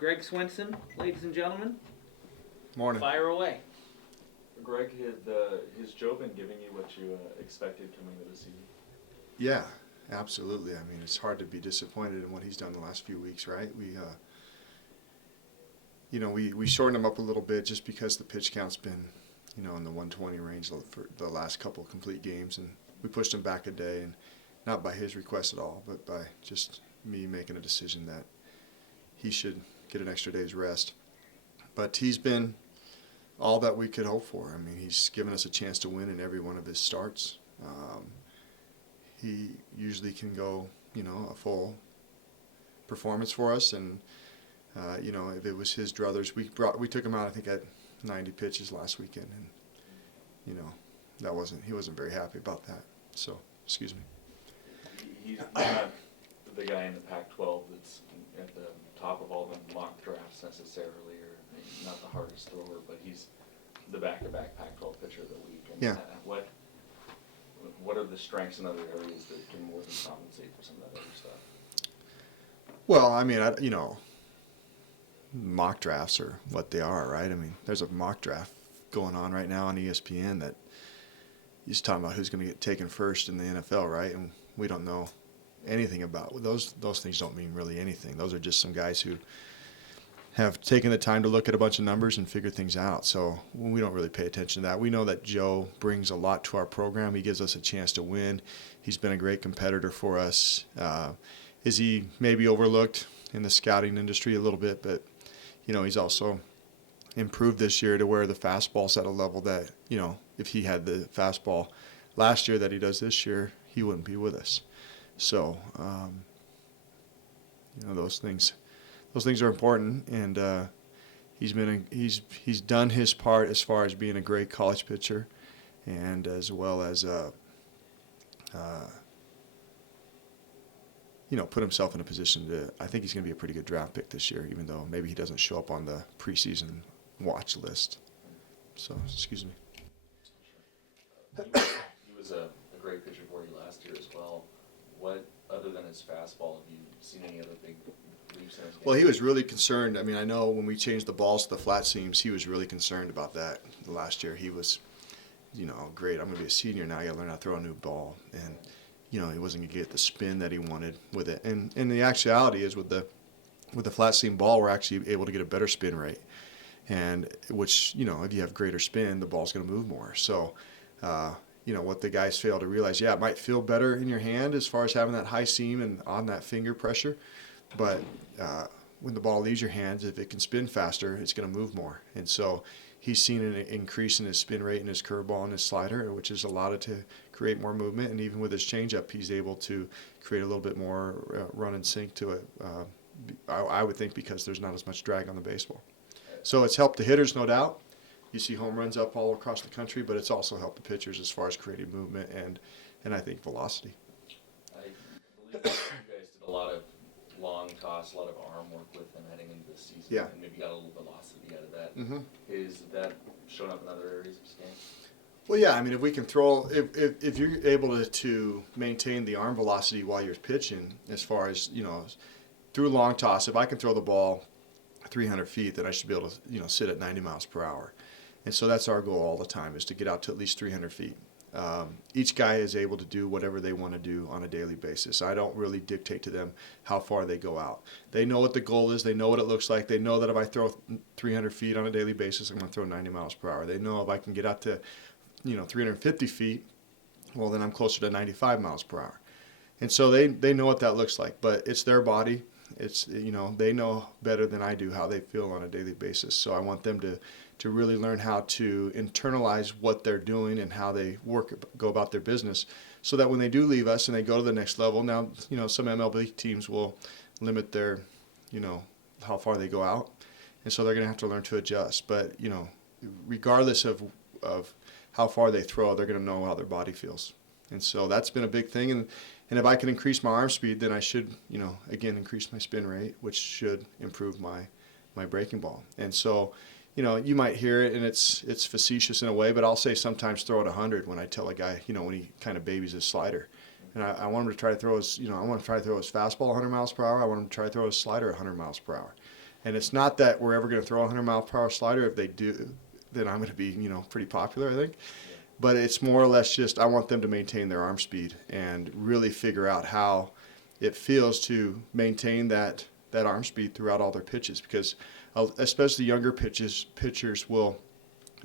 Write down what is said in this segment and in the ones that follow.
Gregg Swenson, ladies and gentlemen. Morning. Fire away. Greg, has Joe been giving you what you expected coming into the season? Yeah, absolutely. I mean, it's hard to be disappointed in what he's done the last few weeks, right? We shortened him up a little bit just because the pitch count's been, in the 120 range for the last couple of complete games, and we pushed him back a day, and not by his request at all, but by just me making a decision that he should get an extra day's rest. But he's been all that we could hope for. I mean, he's given us a chance to win in every one of his starts. He usually can go, a full performance for us, and if it was his druthers, we took him out, I think, at 90 pitches last weekend, and he wasn't very happy about that. So, excuse me. He's not the guy in the Pac-12 that's at the top of all the mock drafts necessarily, or not the hardest thrower, but he's the back-to-back Pac-12 pitcher of the week. And yeah. What are the strengths in other areas that can more than compensate for some of that other stuff? Well, I mean, mock drafts are what they are, right? I mean, there's a mock draft going on right now on ESPN that he's talking about who's going to get taken first in the NFL, right? And we don't know anything about those things. Don't mean really anything. Those are just some guys who have taken the time to look at a bunch of numbers and figure things out. So we don't really pay attention to that. We know that Joe brings a lot to our program. He gives us a chance to win. He's been a great competitor for us. Is he maybe overlooked in the scouting industry a little bit? But, he's also improved this year to where the fastball's at a level that, if he had the fastball last year that he does this year, he wouldn't be with us. So, those things are important, and he's done his part as far as being a great college pitcher, and as well as put himself in a position to. I think he's going to be a pretty good draft pick this year, even though maybe he doesn't show up on the preseason watch list. So, excuse me. He was a great pitcher for you last year as well. What, other than his fastball, have you seen any other big leaps in his game? Well, he was really concerned. I mean, I know when we changed the balls to the flat seams, he was really concerned about that last year. He was, great, I'm going to be a senior now. I got to learn how to throw a new ball. And, he wasn't going to get the spin that he wanted with it. And the actuality is with the flat seam ball, we're actually able to get a better spin rate. And which, if you have greater spin, the ball's going to move more. So, what the guys fail to realize, it might feel better in your hand as far as having that high seam and on that finger pressure. But when the ball leaves your hands, if it can spin faster, it's going to move more. And so he's seen an increase in his spin rate and his curveball and his slider, which has allowed it to create more movement. And even with his changeup, he's able to create a little bit more run and sink to it, I would think, because there's not as much drag on the baseball. So it's helped the hitters, no doubt. You see home runs up all across the country, but it's also helped the pitchers as far as creating movement and I think velocity. I believe you guys did a lot of long toss, a lot of arm work with him heading into the season, yeah. And maybe got a little velocity out of that. Mm-hmm. Is that showing up in other areas of his game? Well, yeah. I mean, if we can throw, if you're able to maintain the arm velocity while you're pitching, as far as through a long toss, if I can throw the ball 300 feet, then I should be able to sit at 90 miles per hour. And so that's our goal all the time, is to get out to at least 300 feet. Each guy is able to do whatever they want to do on a daily basis. I don't really dictate to them how far they go out. They know what the goal is. They know what it looks like. They know that if I throw 300 feet on a daily basis, I'm going to throw 90 miles per hour. They know if I can get out to 350 feet, well, then I'm closer to 95 miles per hour. And so they know what that looks like. But it's their body. It's they know better than I do how they feel on a daily basis. So I want them to really learn how to internalize what they're doing and how they go about their business, so that when they do leave us and they go to the next level, now some MLB teams will limit their how far they go out, and so they're going to have to learn to adjust. But regardless of how far they throw, they're going to know how their body feels, and so that's been a big thing. And if I can increase my arm speed, then I should again increase my spin rate, which should improve my breaking ball. And so you might hear it, and it's facetious in a way, but I'll say sometimes throw it 100 when I tell a guy, when he kind of babies his slider. And I want him to try to throw his, I want to try to throw his fastball 100 miles per hour. I want him to try to throw his slider 100 miles per hour. And it's not that we're ever going to throw a 100-mile-per-hour slider. If they do, then I'm going to be, pretty popular, I think. But it's more or less just I want them to maintain their arm speed and really figure out how it feels to maintain that arm speed throughout all their pitches, because especially younger pitchers will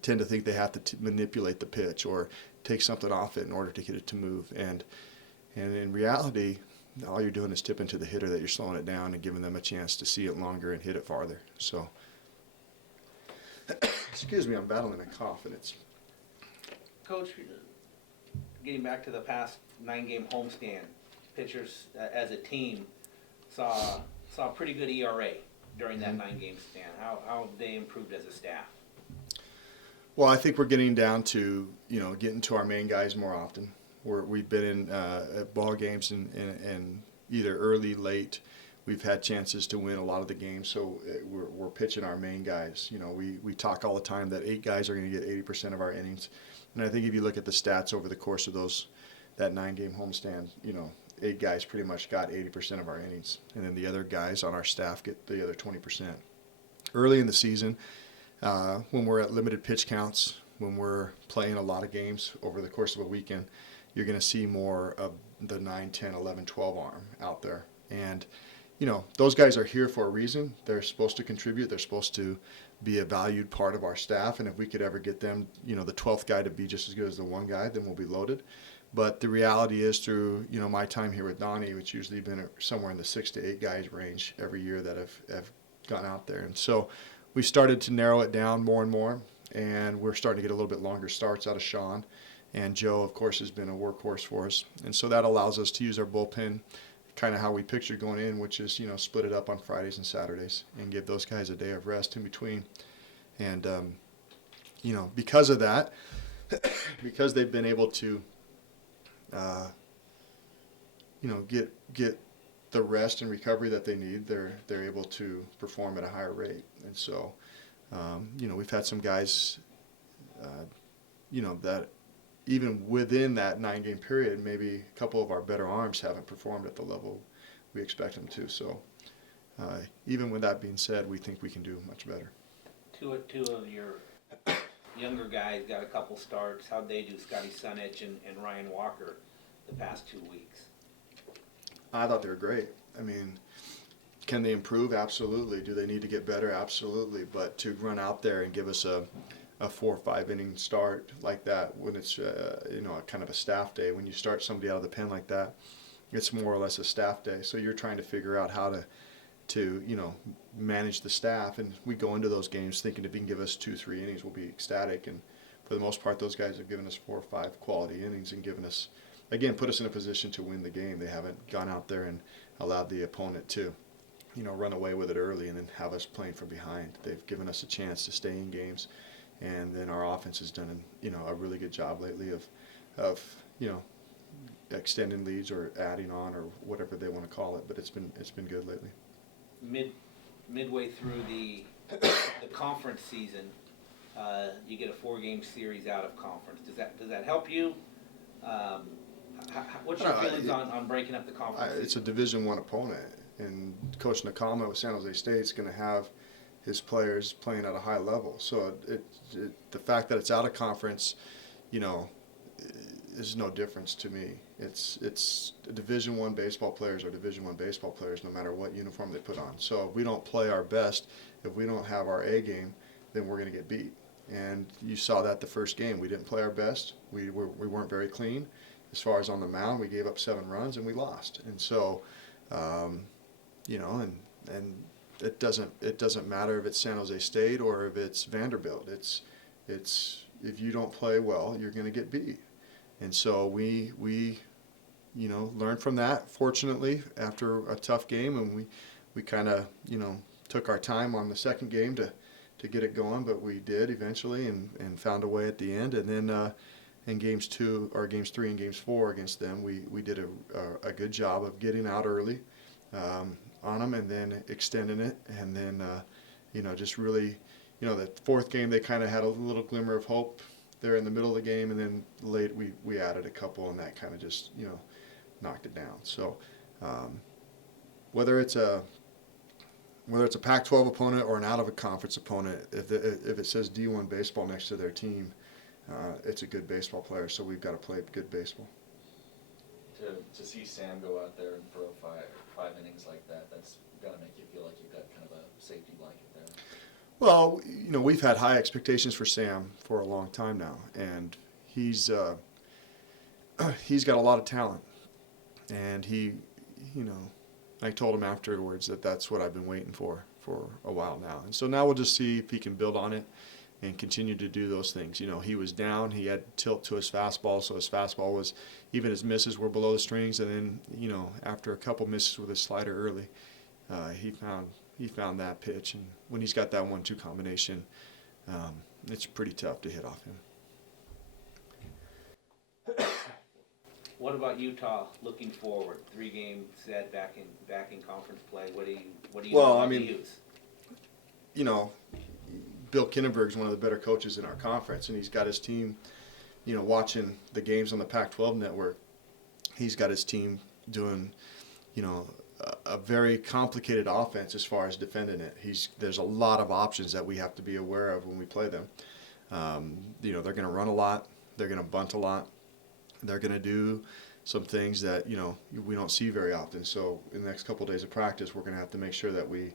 tend to think they have to manipulate the pitch or take something off it in order to get it to move. And in reality, all you're doing is tipping to the hitter that you're slowing it down and giving them a chance to see it longer and hit it farther. So, excuse me, I'm battling a cough, and it's... Coach, getting back to the past 9-game homestand, pitchers as a team saw a pretty good ERA during that 9-game span. How have they improved as a staff? Well, I think we're getting down to, getting to our main guys more often. We've been in at ball games and either early, late. We've had chances to win a lot of the games, so we're pitching our main guys. We talk all the time that 8 guys are going to get 80% of our innings. And I think if you look at the stats over the course of that 9-game homestand, 8 guys pretty much got 80% of our innings. And then the other guys on our staff get the other 20%. Early in the season, when we're at limited pitch counts, when we're playing a lot of games over the course of a weekend, you're going to see more of the 9, 10, 11, 12 arm out there. And, those guys are here for a reason. They're supposed to contribute. They're supposed to be a valued part of our staff. And if we could ever get them, the 12th guy to be just as good as the 1 guy, then we'll be loaded. But the reality is through, my time here with Donnie, it's usually been somewhere in the 6 to 8 guys range every year that have gone out there. And so we started to narrow it down more and more, and we're starting to get a little bit longer starts out of Sean. And Joe, of course, has been a workhorse for us. And so that allows us to use our bullpen kind of how we pictured going in, which is, split it up on Fridays and Saturdays and give those guys a day of rest in between. And, because of that, because they've been able to, get the rest and recovery that they need, they're able to perform at a higher rate. And so, we've had some guys, that even within that 9-game period, maybe a couple of our better arms haven't performed at the level we expect them to. So even with that being said, we think we can do much better. Two of your younger guys got a couple starts. How'd they do, Scotty Sunich and Ryan Walker, the past 2 weeks? I thought they were great. I mean, can they improve? Absolutely. Do they need to get better? Absolutely. But to run out there and give us a 4 or 5 inning start like that when it's a kind of a staff day, when you start somebody out of the pen like that, it's more or less a staff day. So you're trying to figure out how to manage the staff, and we go into those games thinking if he can give us 2, 3 innings, we'll be ecstatic. And for the most part, those guys have given us 4 or 5 quality innings and given us, again, put us in a position to win the game. They haven't gone out there and allowed the opponent to run away with it early and then have us playing from behind. They've given us a chance to stay in games. And then our offense has done, a really good job lately of extending leads or adding on or whatever they want to call it. But it's been good lately. Midway through the conference season, you get a 4-game series out of conference. Does that help you? What's your feelings on breaking up the conference? It's a Division I opponent, and Coach Nakama with San Jose State is going to have his players playing at a high level. So the fact that it's out of conference, is no difference to me. It's Division I baseball players are Division I baseball players no matter what uniform they put on. So if we don't play our best, if we don't have our A game, then we're going to get beat. And you saw that the first game. We didn't play our best. We weren't very clean. As far as on the mound, we gave up 7 runs and we lost. And so, and it doesn't matter if it's San Jose State or if it's Vanderbilt. It's if you don't play well, you're going to get beat. And so we learned from that, fortunately, after a tough game, and we kind of took our time on the second game to get it going, but we did eventually and found a way at the end. And then in games 3 and games 4 against them, we did a good job of getting out early on them and then extending it, and then just really the fourth game they kind of had a little glimmer of hope there in the middle of the game, and then late we added a couple, and that kind of just knocked it down. So whether it's a whether it's a Pac-12 opponent or an out-of-a-conference opponent, if it says D1 baseball next to their team, it's a good baseball player, so we've got to play good baseball. To see Sam go out there and throw five innings like that, that's got to make you feel like you've got kind of a safety blanket there. Well, we've had high expectations for Sam for a long time now, and he's got a lot of talent, and I told him afterwards that that's what I've been waiting for a while now. And so now we'll just see if he can build on it and continue to do those things. He was down, he had tilt to his fastball, so his fastball was, even his misses were below the strings, and then, after a couple misses with his slider early, he found that pitch, and when he's got that 1-2 combination, it's pretty tough to hit off him. What about Utah looking forward? 3-game set back in conference play. What do you want to use? Bill Kinnenberg's one of the better coaches in our conference, and he's got his team, watching the games on the Pac-12 network. He's got his team doing, a very complicated offense as far as defending it. There's a lot of options that we have to be aware of when we play them. They're going to run a lot. They're going to bunt a lot. They're going to do some things that, we don't see very often. So in the next couple of days of practice, we're going to have to make sure that we,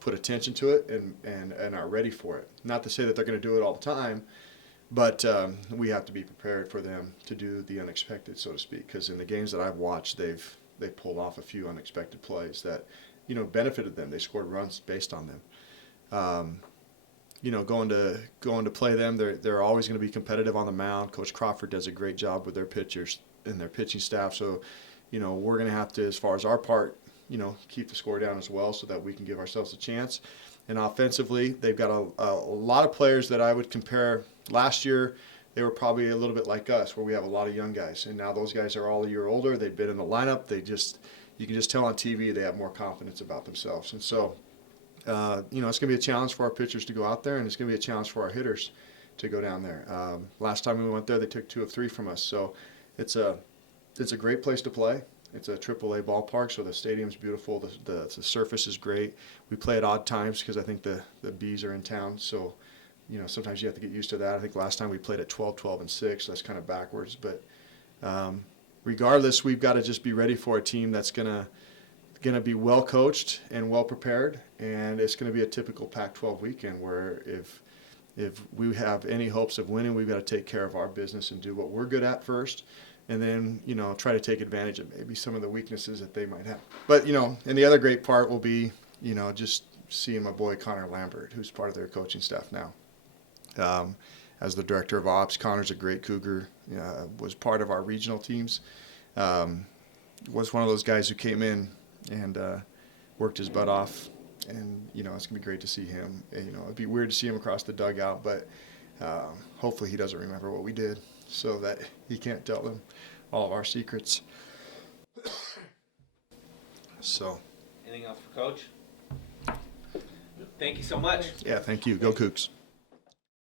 put attention to it and are ready for it. Not to say that they're going to do it all the time, but we have to be prepared for them to do the unexpected, so to speak. Because in the games that I've watched, they've pulled off a few unexpected plays that, benefited them. They scored runs based on them. Going to play them, they're always going to be competitive on the mound. Coach Crawford does a great job with their pitchers and their pitching staff. So, we're going to have to, as far as our part, keep the score down as well so that we can give ourselves a chance. And offensively, they've got a lot of players that I would compare. Last year, they were probably a little bit like us, where we have a lot of young guys. And now those guys are all a year older. They've been in the lineup. You can just tell on TV they have more confidence about themselves. And so, it's going to be a challenge for our pitchers to go out there, and it's going to be a challenge for our hitters to go down there. Last time we went there, they took 2 of 3 from us. So it's a great place to play. It's a AAA ballpark, so the stadium's beautiful. The surface is great. We play at odd times because I think the Bees are in town. So, sometimes you have to get used to that. I think last time we played at 12, 12, and 6. So that's kind of backwards. But regardless, we've got to just be ready for a team that's going to be well coached and well prepared, and it's going to be a typical Pac-12 weekend where if we have any hopes of winning, we've got to take care of our business and do what we're good at first, and then try to take advantage of maybe some of the weaknesses that they might have. But and the other great part will be just seeing my boy Connor Lambert, who's part of their coaching staff now. As the director of ops, Connor's a great Cougar. Was part of our regional teams. Was one of those guys who came in and worked his butt off, and it's gonna be great to see him. And, it'd be weird to see him across the dugout, but hopefully he doesn't remember what we did, so that he can't tell them all of our secrets. So. Anything else for Coach? Thank you so much. Yeah, thank you. Go Cougs.